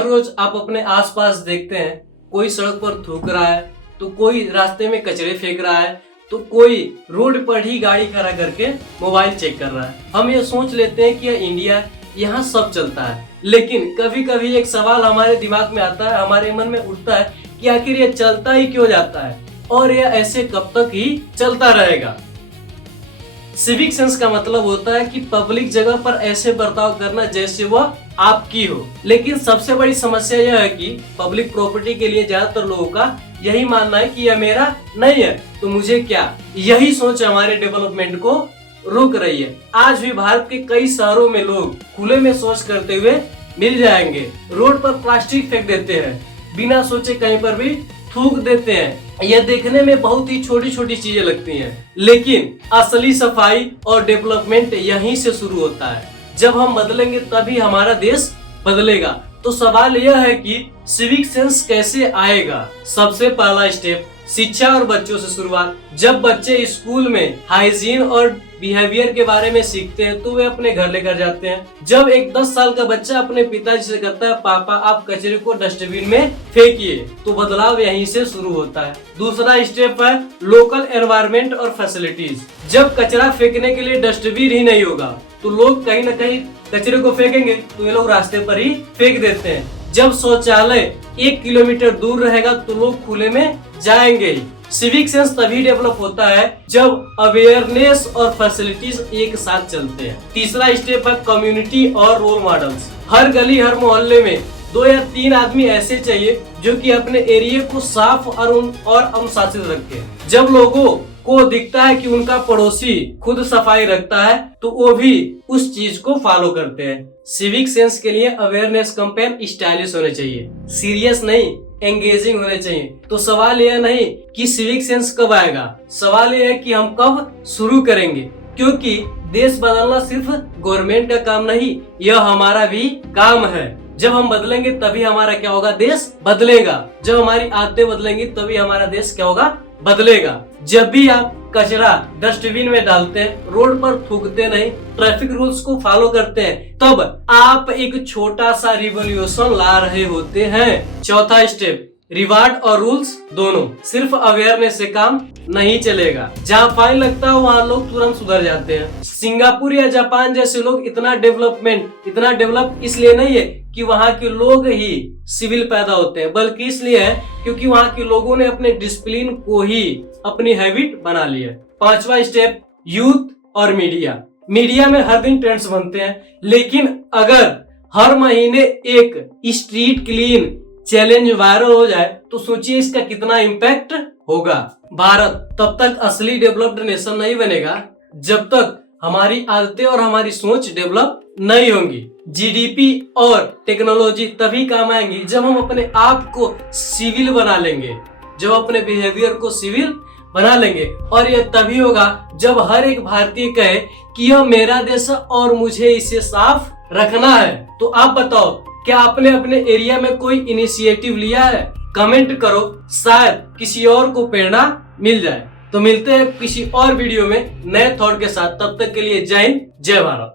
हर रोज आप अपने आसपास देखते हैं, कोई सड़क पर थूक रहा है, तो कोई रास्ते में कचरे फेंक रहा है, तो कोई रोड पर ही गाड़ी खड़ा करके मोबाइल चेक कर रहा है। हम ये सोच लेते हैं कि यह इंडिया है, यहाँ सब चलता है। लेकिन कभी कभी एक सवाल हमारे दिमाग में आता है, हमारे मन में उठता है कि आखिर ये चलता ही क्यों जाता है और यह ऐसे कब तक ही चलता रहेगा। सिविक सेंस का मतलब होता है कि पब्लिक जगह पर ऐसे बर्ताव करना जैसे वह आपकी हो। लेकिन सबसे बड़ी समस्या यह है कि पब्लिक प्रॉपर्टी के लिए ज्यादातर लोगों का यही मानना है कि यह मेरा नहीं है तो मुझे क्या। यही सोच हमारे डेवलपमेंट को रोक रही है। आज भी भारत के कई शहरों में लोग खुले में शौच करते हुए मिल जाएंगे, रोड पर प्लास्टिक फेंक देते हैं, बिना सोचे कहीं पर भी थूक देते हैं। यह देखने में बहुत ही छोटी छोटी चीजें लगती हैं, लेकिन असली सफाई और डेवलपमेंट यहीं से शुरू होता है। जब हम बदलेंगे तभी हमारा देश बदलेगा। तो सवाल यह है कि सिविक सेंस कैसे आएगा। सबसे पहला स्टेप शिक्षा और बच्चों से शुरुआत। जब बच्चे स्कूल में हाइजीन और बिहेवियर के बारे में सीखते हैं तो वे अपने घर लेकर जाते हैं। जब एक 10 साल का बच्चा अपने पिताजी से कहता है, पापा आप कचरे को डस्टबिन में फेंकिए, तो बदलाव यहीं से शुरू होता है। दूसरा स्टेप है लोकल एनवायरनमेंट और फैसिलिटीज। जब कचरा फेंकने के लिए डस्टबिन ही नहीं होगा तो लोग कहीं न कहीं कचरे को फेंकेंगे, तो ये लोग रास्ते पर ही फेंक देते हैं। जब शौचालय 1 किलोमीटर दूर रहेगा तो लोग खुले में जाएंगे ही। सिविक सेंस तभी डेवलप होता है जब अवेयरनेस और फैसिलिटीज एक साथ चलते हैं। तीसरा स्टेप है कम्युनिटी और रोल मॉडल्स। हर गली हर मोहल्ले में 2 या 3 आदमी ऐसे चाहिए जो कि अपने एरिया को साफ और अनुशासित रखे। जब लोगों को दिखता है कि उनका पड़ोसी खुद सफाई रखता है तो वो भी उस चीज को फॉलो करते हैं। सिविक सेंस के लिए अवेयरनेस कैंपेन स्टाइलिश होने चाहिए, सीरियस नहीं, एंगेजिंग होने चाहिए। तो सवाल यह नहीं कि सिविक सेंस कब आएगा, सवाल यह है कि हम कब शुरू करेंगे। क्योंकि देश बदलना सिर्फ गवर्नमेंट का काम नहीं, यह हमारा भी काम है। जब हम बदलेंगे तभी हमारा क्या होगा, देश बदलेगा। जब हमारी आदतें बदलेंगी तभी हमारा देश क्या होगा, बदलेगा। जब भी आप कचरा डस्टबिन में डालते हैं, रोड पर थूकते नहीं, ट्रैफिक रूल्स को फॉलो करते हैं, तब आप एक छोटा सा रिवॉल्यूशन ला रहे होते हैं। चौथा स्टेप रिवार्ड और रूल्स दोनों। सिर्फ अवेयरनेस से काम नहीं चलेगा। जहाँ फाइन लगता है वहाँ लोग तुरंत सुधर जाते हैं। सिंगापुर या जापान जैसे लोग इतना डेवलप इसलिए नहीं है कि वहाँ के लोग ही सिविल पैदा होते हैं, बल्कि इसलिए है क्योंकि वहाँ के लोगों ने अपने डिसिप्लिन को ही अपनी हैबिट बना लिया। पांचवा स्टेप यूथ और मीडिया। मीडिया में हर दिन ट्रेंड्स बनते हैं, लेकिन अगर हर महीने एक स्ट्रीट क्लीन चैलेंज वायरल हो जाए तो सोचिए इसका कितना इम्पैक्ट होगा। भारत तब तक असली डेवलप्ड नेशन नहीं बनेगा जब तक हमारी आदतें और हमारी सोच डेवलप नहीं होंगी। जीडीपी और टेक्नोलॉजी तभी काम आएंगी जब हम अपने आप को सिविल बना लेंगे, जब अपने बिहेवियर को सिविल बना लेंगे। और यह तभी होगा जब हर एक भारतीय कहे कि यह मेरा देश है और मुझे इसे साफ रखना है। तो आप बताओ, क्या आपने अपने एरिया में कोई इनिशिएटिव लिया है? कमेंट करो, शायद किसी और को प्रेरणा मिल जाए। तो मिलते हैं किसी और वीडियो में नए थॉट के साथ। तब तक के लिए जय हिंद, जय भारत।